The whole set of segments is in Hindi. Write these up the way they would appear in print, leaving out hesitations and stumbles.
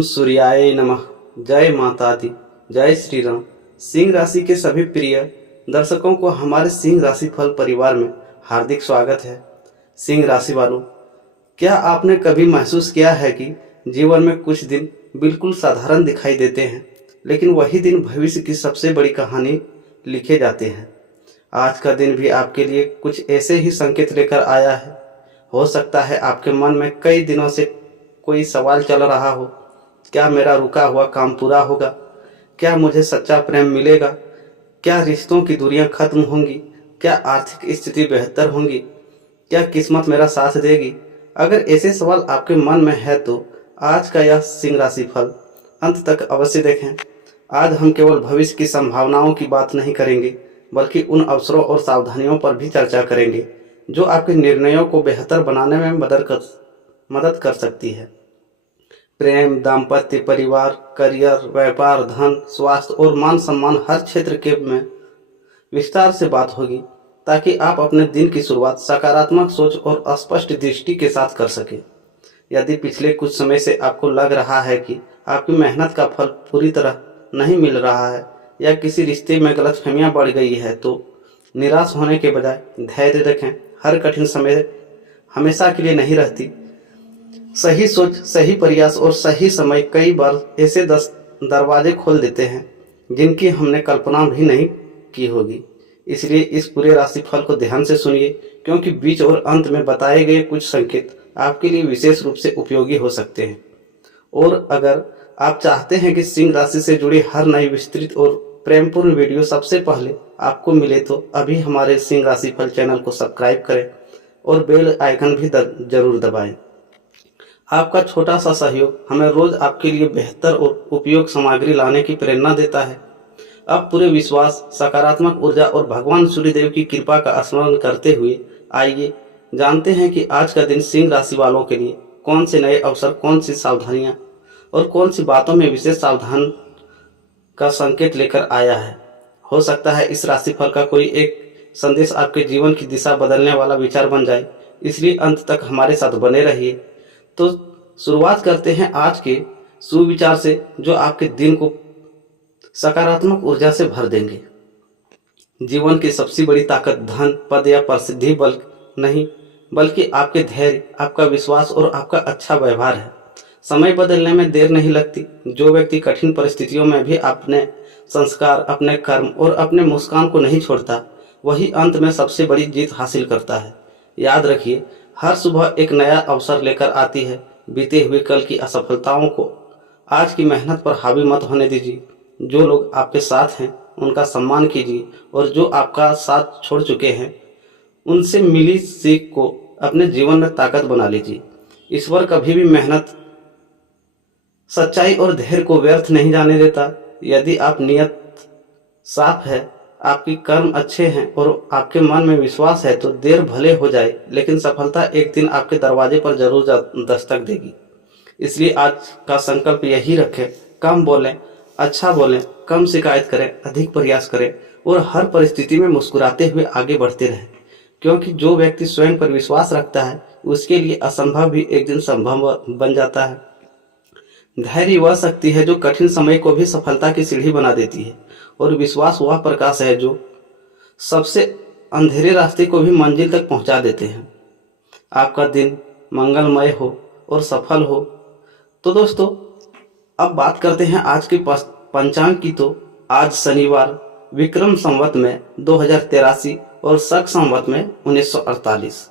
ओम सूर्याय नमः। जय माता दी। जय श्री राम। सिंह राशि के सभी प्रिय दर्शकों को हमारे सिंह राशि फल परिवार में हार्दिक स्वागत है। सिंह राशि वालों, क्या आपने कभी महसूस किया है कि जीवन में कुछ दिन बिल्कुल साधारण दिखाई देते हैं, लेकिन वही दिन भविष्य की सबसे बड़ी कहानी लिखे जाते हैं। आज का दिन भी आपके लिए कुछ ऐसे ही संकेत लेकर आया है। हो सकता है आपके मन में कई दिनों से कोई सवाल चल रहा हो। क्या मेरा रुका हुआ काम पूरा होगा? क्या मुझे सच्चा प्रेम मिलेगा? क्या रिश्तों की दूरियां खत्म होंगी? क्या आर्थिक स्थिति बेहतर होंगी? क्या किस्मत मेरा साथ देगी? अगर ऐसे सवाल आपके मन में है तो आज का यह सिंह राशि फल अंत तक अवश्य देखें। आज हम केवल भविष्य की संभावनाओं की बात नहीं करेंगे, बल्कि उन अवसरों और सावधानियों पर भी चर्चा करेंगे जो आपके निर्णयों को बेहतर बनाने में मदद कर सकती है। प्रेम, दाम्पत्य, परिवार, करियर, व्यापार, धन, स्वास्थ्य और मान सम्मान हर क्षेत्र के में विस्तार से बात होगी, ताकि आप अपने दिन की शुरुआत सकारात्मक सोच और स्पष्ट दृष्टि के साथ कर सकें। यदि पिछले कुछ समय से आपको लग रहा है कि आपकी मेहनत का फल पूरी तरह नहीं मिल रहा है या किसी रिश्ते में गलतफहमियां बढ़ गई है, तो निराश होने के बजाय धैर्य रखें। हर कठिन समय हमेशा के लिए नहीं रहती। सही सोच, सही प्रयास और सही समय कई बार ऐसे दरवाजे खोल देते हैं जिनकी हमने कल्पना भी नहीं की होगी। इसलिए इस पूरे राशिफल को ध्यान से सुनिए, क्योंकि बीच और अंत में बताए गए कुछ संकेत आपके लिए विशेष रूप से उपयोगी हो सकते हैं। और अगर आप चाहते हैं कि सिंह राशि से जुड़ी हर नई विस्तृत और प्रेमपूर्ण वीडियो सबसे पहले आपको मिले, तो अभी हमारे सिंह राशिफल चैनल को सब्सक्राइब करें और बेल आइकन भी जरूर दबाएं। आपका छोटा सा सहयोग हमें रोज आपके लिए बेहतर और उपयोग सामग्री लाने की प्रेरणा देता है। अब पूरे विश्वास, सकारात्मक ऊर्जा और भगवान सूर्यदेव की कृपा का स्मरण करते हुए आइए जानते हैं कि आज का दिन सिंह राशि वालों के लिए कौन से नए अवसर, कौन सी सावधानियां और कौन सी बातों में विशेष सावधान का संकेत लेकर आया है। हो सकता है इस राशिफल का कोई एक संदेश आपके जीवन की दिशा बदलने वाला विचार बन जाए, इसलिए अंत तक हमारे साथ बने रहिए। तो शुरुआत करते हैं आज के सुविचार से, जो आपके दिन को सकारात्मक ऊर्जा से भर देंगे। जीवन की सबसे बड़ी ताकत धन, पद या प्रसिद्धि बल नहीं, बल्कि आपके धैर्य, आपका विश्वास और आपका अच्छा व्यवहार है। समय बदलने में देर नहीं लगती। जो व्यक्ति कठिन परिस्थितियों में भी अपने संस्कार, अपने कर्म और अपने मुस्कान को नहीं छोड़ता, वही अंत में सबसे बड़ी जीत हासिल करता है। याद रखिए, हर सुबह एक नया अवसर लेकर आती है। बीते हुए कल की असफलताओं को आज की मेहनत पर हावी मत होने दीजिए। जो लोग आपके साथ हैं उनका सम्मान कीजिए, और जो आपका साथ छोड़ चुके हैं उनसे मिली सीख को अपने जीवन में ताकत बना लीजिए। ईश्वर कभी भी मेहनत, सच्चाई और धैर्य को व्यर्थ नहीं जाने देता। यदि आप नियत साफ है, आपकी कर्म अच्छे हैं और आपके मन में विश्वास है, तो देर भले हो जाए, लेकिन सफलता एक दिन आपके दरवाजे पर जरूर दस्तक देगी। इसलिए आज का संकल्प यही रखें, कम बोलें, अच्छा बोलें, कम शिकायत करें, अधिक प्रयास करें और हर परिस्थिति में मुस्कुराते हुए आगे बढ़ते रहें। क्योंकि जो व्यक्ति स्वयं पर विश्वास रखता है, उसके लिए असंभव भी एक दिन संभव बन जाता है। धैर्य वह शक्ति है जो कठिन समय को भी सफलता की सीढ़ी बना देती है, और विश्वास वह प्रकाश है जो सबसे अंधेरे रास्ते को भी मंजिल तक पहुंचा देते हैं। आपका दिन मंगलमय हो और सफल हो। तो दोस्तों, अब बात करते हैं आज के पंचांग की। तो आज शनिवार, विक्रम संवत में 2083 और शक संवत में 1948।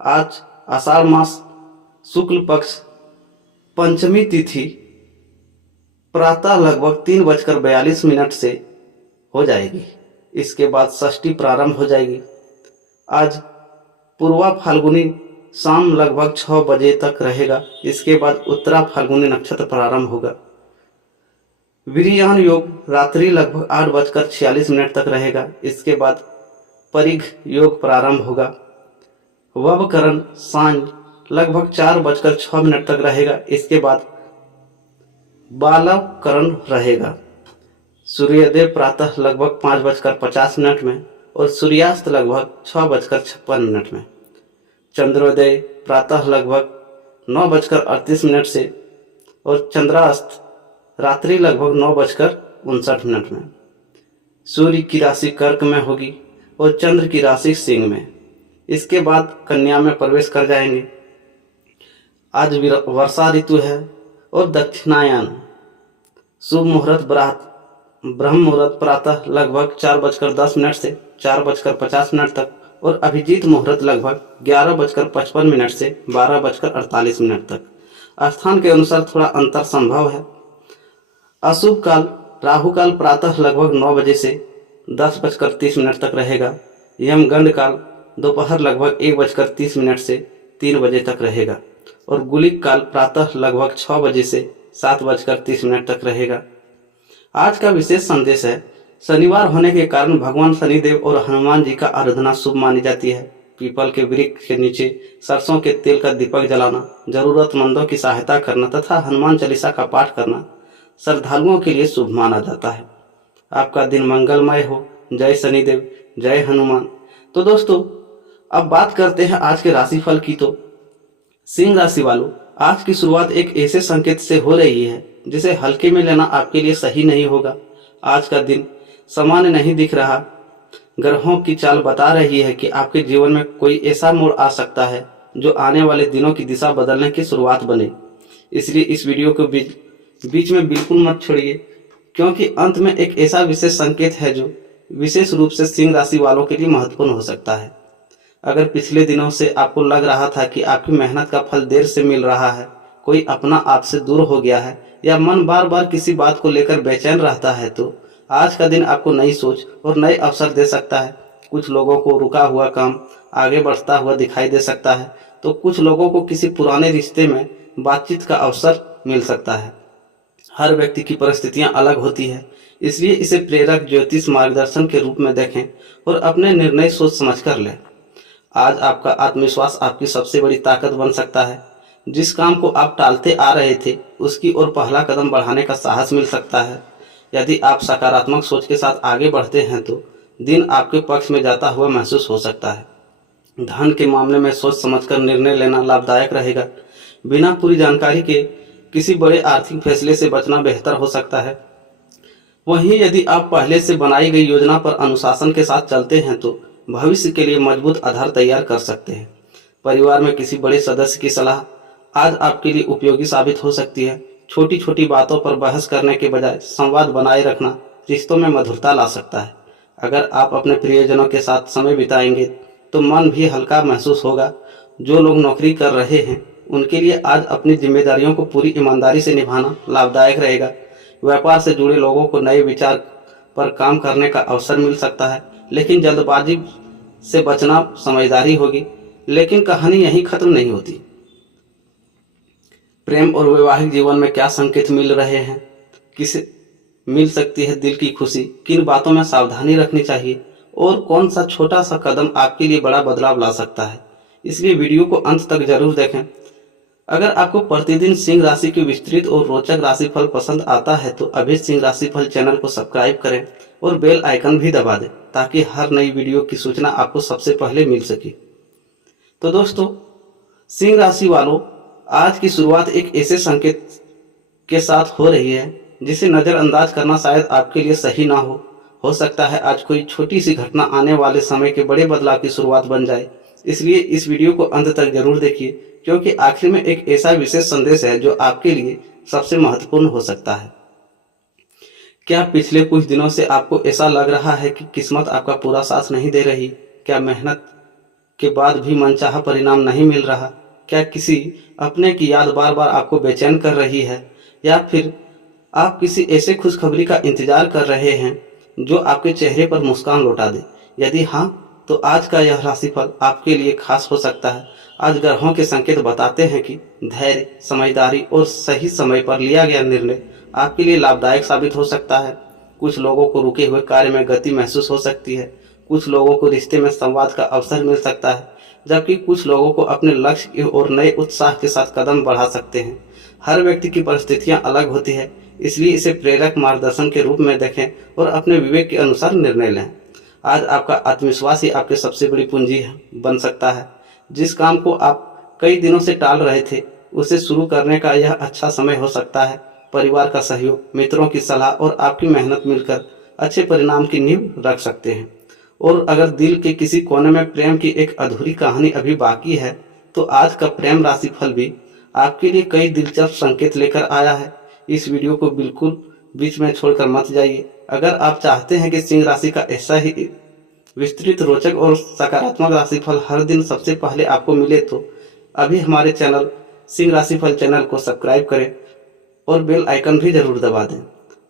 आज आषाढ़ मास शुक्ल पक्ष पंचमी तिथि प्रातः लगभग 3:42 से हो जाएगी। इसके बाद षष्ठी प्रारंभ हो जाएगी। आज पूर्वा फाल्गुनी शाम लगभग 6 बजे तक रहेगा। इसके बाद उत्तरा फाल्गुनी नक्षत्र प्रारंभ होगा। विरियान योग रात्रि लगभग 8:46 तक रहेगा। इसके बाद परिघ योग प्रारंभ होगा। ववकरण सांझ लगभग 4:06 तक रहेगा। इसके बाद बालवकरण रहेगा। सूर्योदय प्रातः लगभग 5:50 में और सूर्यास्त लगभग 6:56 में। चंद्रोदय प्रातः लगभग 9:38 से और चंद्रास्त रात्रि लगभग 9:59 में। सूर्य की राशि कर्क में होगी और चंद्र की राशि सिंह में। इसके बाद कन्या में प्रवेश कर जाएंगे। आज वर्षा ऋतु है और दक्षिणायन। शुभ मुहूर्त ब्रह्म मुहूर्त प्रातः लगभग 4:10 से 4:50 तक और अभिजीत मुहूर्त लगभग 11:55 से 12:48 तक। स्थान के अनुसार थोड़ा अंतर संभव है। अशुभ काल राहु काल प्रातः लगभग 9 बजे से 10:30 तक रहेगा। यमगंड काल दोपहर लगभग 1:30 से 3 बजे तक रहेगा और गुलिक काल प्रातः लगभग 6 बजे से 7:30 तक रहेगा। आज का विशेष संदेश है, शनिवार होने के कारण भगवान शनिदेव और हनुमान जी का आराधना शुभ मानी जाती है। पीपल के वृक्ष के नीचे सरसों के तेल का दीपक जलाना, जरूरतमंदों की सहायता करना तथा हनुमान चालीसा का पाठ करना श्रद्धालुओं के लिए शुभ माना जाता है। आपका दिन मंगलमय हो। जय शनिदेव, जय हनुमान। तो दोस्तों, अब बात करते हैं आज के राशिफल की। तो सिंह राशि वालों, आज की शुरुआत एक ऐसे संकेत से हो रही है जिसे हल्के में लेना आपके लिए सही नहीं होगा। आज का दिन सामान्य नहीं दिख रहा। ग्रहों की चाल बता रही है कि आपके जीवन में कोई ऐसा मोड़ आ सकता है जो आने वाले दिनों की दिशा बदलने की शुरुआत बने। इसलिए इस वीडियो को बीच में बिल्कुल मत छोड़िए, क्योंकि अंत में एक ऐसा विशेष संकेत है जो विशेष रूप से सिंह राशि वालों के लिए महत्वपूर्ण हो सकता है। अगर पिछले दिनों से आपको लग रहा था कि आपकी मेहनत का फल देर से मिल रहा है, कोई अपना आपसे दूर हो गया है या मन बार बार किसी बात को लेकर बेचैन रहता है, तो आज का दिन आपको नई सोच और नए अवसर दे सकता है। कुछ लोगों को रुका हुआ काम आगे बढ़ता हुआ दिखाई दे सकता है, तो कुछ लोगों को किसी पुराने रिश्ते में बातचीत का अवसर मिल सकता है। हर व्यक्ति की परिस्थितियां अलग होती है, इसलिए इसे प्रेरक ज्योतिष मार्गदर्शन के रूप में देखें और अपने निर्णय सोच समझ कर लें। आज आपका आत्मविश्वास आपकी सबसे बड़ी ताकत बन सकता है। जिस काम को आप टालते आ रहे थे, उसकी ओर पहला कदम बढ़ाने का साहस मिल सकता है। यदि आप सकारात्मक सोच के साथ आगे बढ़ते हैं तो दिन आपके पक्ष में जाता हुआ महसूस हो सकता है। धन के मामले में सोच समझकर निर्णय लेना लाभदायक रहेगा। बिना पूरी जानकारी के किसी बड़े आर्थिक फैसले से बचना बेहतर हो सकता है। वहीं यदि आप पहले से बनाई गई योजना पर अनुशासन के साथ चलते हैं तो भविष्य के लिए मजबूत आधार तैयार कर सकते हैं। परिवार में किसी बड़े सदस्य की सलाह आज आपके लिए उपयोगी साबित हो सकती है। छोटी छोटी बातों पर बहस करने के बजाय संवाद बनाए रखना रिश्तों में मधुरता ला सकता है। अगर आप अपने प्रियजनों के साथ समय बिताएंगे तो मन भी हल्का महसूस होगा। जो लोग नौकरी कर रहे हैं उनके लिए आज अपनी जिम्मेदारियों को पूरी ईमानदारी से निभाना लाभदायक रहेगा। व्यापार से जुड़े लोगों को नए विचार पर काम करने का अवसर मिल सकता है, लेकिन जल्दबाजी से बचना समझदारी होगी। लेकिन कहानी यहीं खत्म नहीं होती। प्रेम और वैवाहिक जीवन में क्या संकेत मिल रहे हैं, किसे मिल सकती है दिल की खुशी, किन बातों में सावधानी रखनी चाहिए और कौन सा छोटा सा कदम आपके लिए बड़ा बदलाव ला सकता है। इसलिए वीडियो को अंत तक जरूर देखें। अगर आपको प्रतिदिन सिंह राशि की विस्तृत और रोचक राशिफल पसंद आता है तो अभी सिंह राशिफल चैनल को सब्सक्राइब करें और बेल आइकन भी दबा दें, ताकि हर नई वीडियो की सूचना आपको सबसे पहले मिल सके। तो दोस्तों, सिंह राशि वालों, आज की शुरुआत एक ऐसे संकेत के साथ हो रही है जिसे नज़रअंदाज करना शायद आपके लिए सही ना हो सकता है आज कोई छोटी सी घटना आने वाले समय के बड़े बदलाव की शुरुआत बन जाए। इसलिए इस वीडियो को अंत तक जरूर देखिए, क्योंकि आखिर में एक ऐसा विशेष संदेश है जो आपके लिए सबसे महत्वपूर्ण हो सकता है। क्या पिछले कुछ दिनों से आपको ऐसा लग रहा है कि किस्मत आपका पूरा साथ नहीं दे रही? क्या मेहनत के बाद भी मनचाहा परिणाम नहीं मिल रहा? क्या किसी अपने की याद बार बार आपको बेचैन कर रही है, या फिर आप किसी ऐसे खुशखबरी का इंतजार कर रहे हैं जो आपके चेहरे पर मुस्कान लौटा दे? यदि हाँ, तो आज का यह राशिफल आपके लिए खास हो सकता है। आज ग्रहों के संकेत बताते हैं कि धैर्य, समझदारी और सही समय पर लिया गया निर्णय आपके लिए लाभदायक साबित हो सकता है। कुछ लोगों को रुके हुए कार्य में गति महसूस हो सकती है। कुछ लोगों को रिश्ते में संवाद का अवसर मिल सकता है, जबकि कुछ लोगों को अपने लक्ष्य की ओर नए उत्साह के साथ कदम बढ़ा सकते हैं। हर व्यक्ति की परिस्थितियां अलग होती है, इसलिए इसे प्रेरक मार्गदर्शन के रूप में देखें और अपने विवेक के अनुसार निर्णय लें। आज आपका आत्मविश्वास ही आपकी सबसे बड़ी पूंजी बन सकता है। जिस काम को आप कई दिनों से टाल रहे थे, उसे शुरू करने का यह अच्छा समय हो सकता है। परिवार का सहयोग, मित्रों की सलाह और आपकी मेहनत मिलकर अच्छे परिणाम की नींव रख सकते हैं। और अगर दिल के किसी कोने में प्रेम की एक अधूरी कहानी अभी बाकी है, तो आज का प्रेम राशिफल भी आपके लिए कई दिलचस्प संकेत लेकर आया है। इस वीडियो को बिल्कुल बीच में छोड़कर मत जाइए। अगर आप चाहते हैं कि सिंह राशि का ऐसा ही विस्तृत, रोचक और सकारात्मक राशिफल हर दिन सबसे पहले आपको मिले, तो अभी हमारे चैनल सिंह राशिफल चैनल को सब्सक्राइब करें और बेल आइकन भी जरूर दबा दें।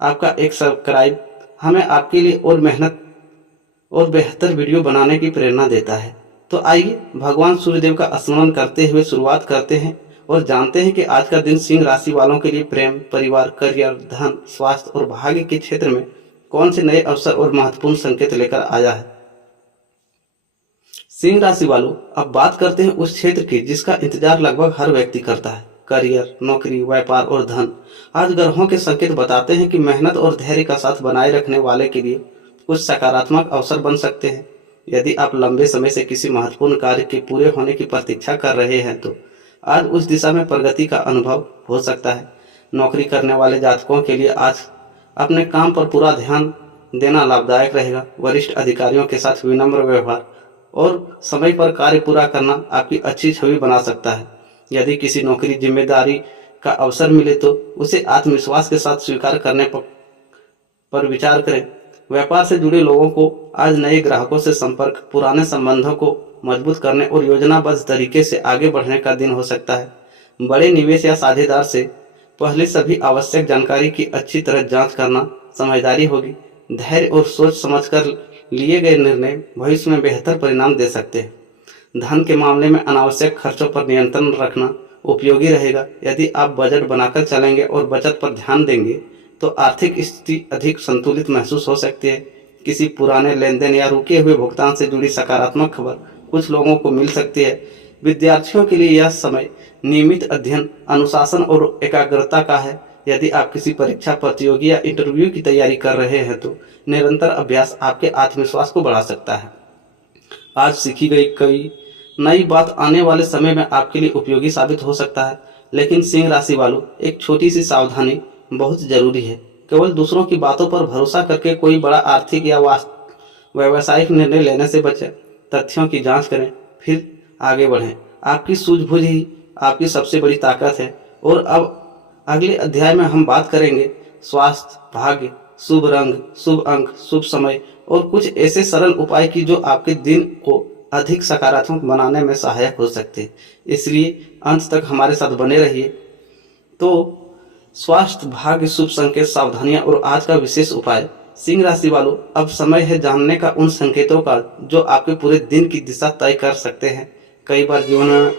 आपका एक सब्सक्राइब हमें आपके लिए और मेहनत और बेहतर वीडियो बनाने की प्रेरणा देता है। तो आइए भगवान सूर्यदेव का स्मरण करते हुए शुरुआत करते हैं और जानते हैं कि आज का दिन सिंह राशि वालों के लिए प्रेम, परिवार, करियर, धन, स्वास्थ्य और भाग्य के क्षेत्र में कौन से नए अवसर और महत्वपूर्ण संकेत लेकर आया है। सिंह राशि वालों, अब बात करते हैं उस क्षेत्र की जिसका इंतजार लगभग हर व्यक्ति करता है। करियर, नौकरी, व्यापार और धन। आज ग्रहों के संकेत बताते हैं कि मेहनत और धैर्य का साथ बनाए रखने वाले के लिए कुछ सकारात्मक अवसर बन सकते हैं। यदि आप लंबे समय से किसी महत्वपूर्ण कार्य के पूरे होने की प्रतीक्षा कर रहे हैं, तो आज उस दिशा में प्रगति का अनुभव हो सकता है। नौकरी करने वाले जातकों के लिए आज अपने काम पर पूरा ध्यान देना लाभदायक रहेगा। वरिष्ठ अधिकारियों के साथ विनम्र व्यवहार और समय पर कार्य पूरा करना आपकी अच्छी छवि बना सकता है। यदि किसी नौकरी जिम्मेदारी का अवसर मिले, तो उसे आत्मविश्वास के साथ स्वीकार करने पर विचार करें। व्यापार से जुड़े लोगों को आज नए ग्राहकों से संपर्क, पुराने संबंधों को मजबूत करने और योजनाबद्ध तरीके से आगे बढ़ने का दिन हो सकता है। बड़े निवेश या साझेदार से पहले सभी आवश्यक जानकारी की अच्छी तरह जांच करना समझदारी होगी। धैर्य और सोच समझकर लिए गए निर्णय भविष्य में बेहतर परिणाम दे सकते हैं। धन के मामले में अनावश्यक खर्चों पर नियंत्रण रखना उपयोगी रहेगा। यदि आप बजट बनाकर चलेंगे और बचत पर ध्यान देंगे, तो आर्थिक स्थिति अधिक संतुलित महसूस हो सकती है। किसी पुराने लेन देन या रुके हुए भुगतान से जुड़ी सकारात्मक खबर कुछ लोगों को मिल सकती है। विद्यार्थियों के लिए यह समय नियमित अध्ययन, अनुशासन और एकाग्रता का है। यदि आप किसी परीक्षा, प्रतियोगी या इंटरव्यू की तैयारी कर रहे हैं, तो निरंतर अभ्यास आपके आत्मविश्वास को बढ़ा सकता है। आज सीखी गई कोई नई बात आने वाले समय में आपके लिए उपयोगी साबित हो सकता है। लेकिन सिंह राशि वालों, एक छोटी सी सावधानी बहुत जरूरी है। केवल दूसरों की बातों पर भरोसा करके कोई बड़ा आर्थिक या व्यावसायिक निर्णय लेने से बचें। तथ्यों की जांच करें, फिर आगे बढ़ें। आपकी सूझबूझ ही आपकी सबसे बड़ी ताकत है। और अब अगले अध्याय में हम बात करेंगे स्वास्थ्य, भाग्य, शुभ रंग, शुभ अंक, शुभ समय और कुछ ऐसे सरल उपाय की जो आपके दिन को अधिक सकारात्मक बनाने में सहायक हो सकते हैं। इसलिए अंत तक हमारे साथ बने रहिए। तो स्वास्थ्य, भाग्य, शुभ संकेत, सावधानियां और आज का विशेष उपाय। सिंह राशि वालों, अब समय है जानने का उन संकेतों का जो आपके पूरे दिन की दिशा तय कर सकते हैं। कई बार जीवन में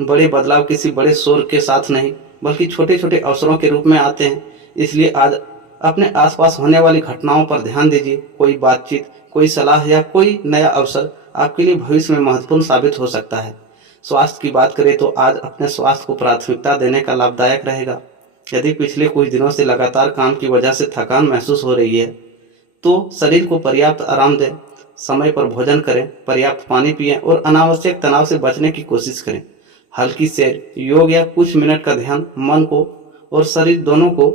बड़े बदलाव किसी बड़े शोर के साथ नहीं, बल्कि छोटे छोटे अवसरों के रूप में आते हैं। इसलिए आज अपने आसपास होने वाली घटनाओं पर ध्यान दीजिए। कोई बातचीत, कोई सलाह या कोई नया अवसर आपके लिए भविष्य में महत्वपूर्ण साबित हो सकता है। स्वास्थ्य की बात करें तो आज अपने स्वास्थ्य को प्राथमिकता देने का लाभदायक रहेगा। यदि पिछले कुछ दिनों से लगातार काम की वजह से थकान महसूस हो रही है, तो शरीर को पर्याप्त आराम दें। समय पर भोजन करें, पर्याप्त पानी पिएं और अनावश्यक तनाव से बचने की कोशिश करें। हल्की सैर, योग या कुछ मिनट का ध्यान मन को और शरीर दोनों को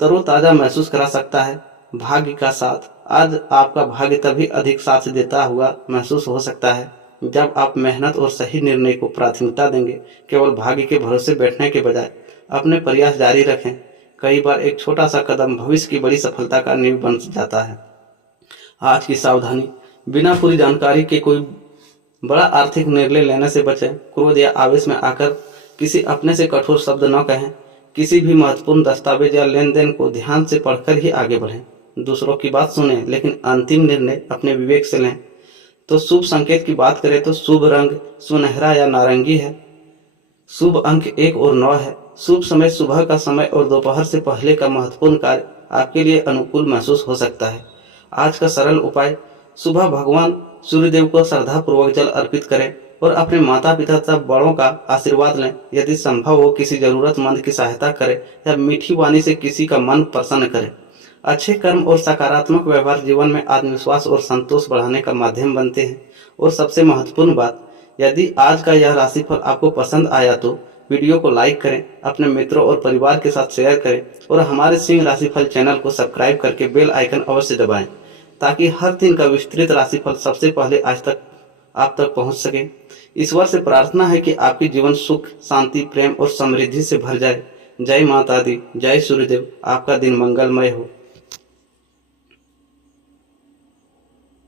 तरोताजा महसूस करा सकता है। भाग्य का साथ, आज आपका भाग्य तभी अधिक साथ देता हुआ महसूस हो सकता है जब आप मेहनत और सही निर्णय को प्राथमिकता देंगे। केवल भाग्य के भरोसे बैठने के बजाय अपने प्रयास जारी रखें। कई बार एक छोटा सा कदम भविष्य की बड़ी सफलता का नींव बन जाता है। आज की सावधानी, बिना पूरी जानकारी के कोई बड़ा आर्थिक निर्णय लेने से बचें। क्रोध या आवेश में आकर किसी अपने से कठोर शब्द न कहें। किसी भी महत्वपूर्ण दस्तावेज या लेन देन को ध्यान से पढ़कर ही आगे बढ़ें। दूसरों की बात सुनें, लेकिन अंतिम निर्णय अपने विवेक से लें। तो शुभ संकेत की बात करें तो शुभ रंग सुनहरा या नारंगी है। शुभ अंक 1 और 9 है। शुभ समय सुबह का समय और दोपहर से पहले का महत्वपूर्ण कार्य आपके लिए अनुकूल महसूस हो सकता है। आज का सरल उपाय, सुबह भगवान सूर्यदेव को श्रद्धापूर्वक जल अर्पित करें और अपने माता पिता तथा बड़ों का आशीर्वाद लें। यदि संभव हो किसी जरूरतमंद की सहायता करें या मीठी वाणी से किसी का मन प्रसन्न करें। अच्छे कर्म और सकारात्मक व्यवहार जीवन में आत्मविश्वास और संतोष बढ़ाने का माध्यम बनते हैं। और सबसे महत्वपूर्ण बात, यदि आज का यह राशिफल आपको पसंद आया तो वीडियो को लाइक करें, अपने मित्रों और परिवार के साथ शेयर करें और हमारे सिंह राशिफल चैनल को सब्सक्राइब करके बेल आइकन अवश्य दबाएं ताकि हर दिन का विस्तृत राशिफल सबसे पहले आज तक आप तक पहुंच सके। ईश्वर से प्रार्थना है कि आपकी जीवन सुख, शांति, प्रेम और समृद्धि से भर जाए। जय माता दी, जय सूर्यदेव। आपका दिन मंगलमय हो।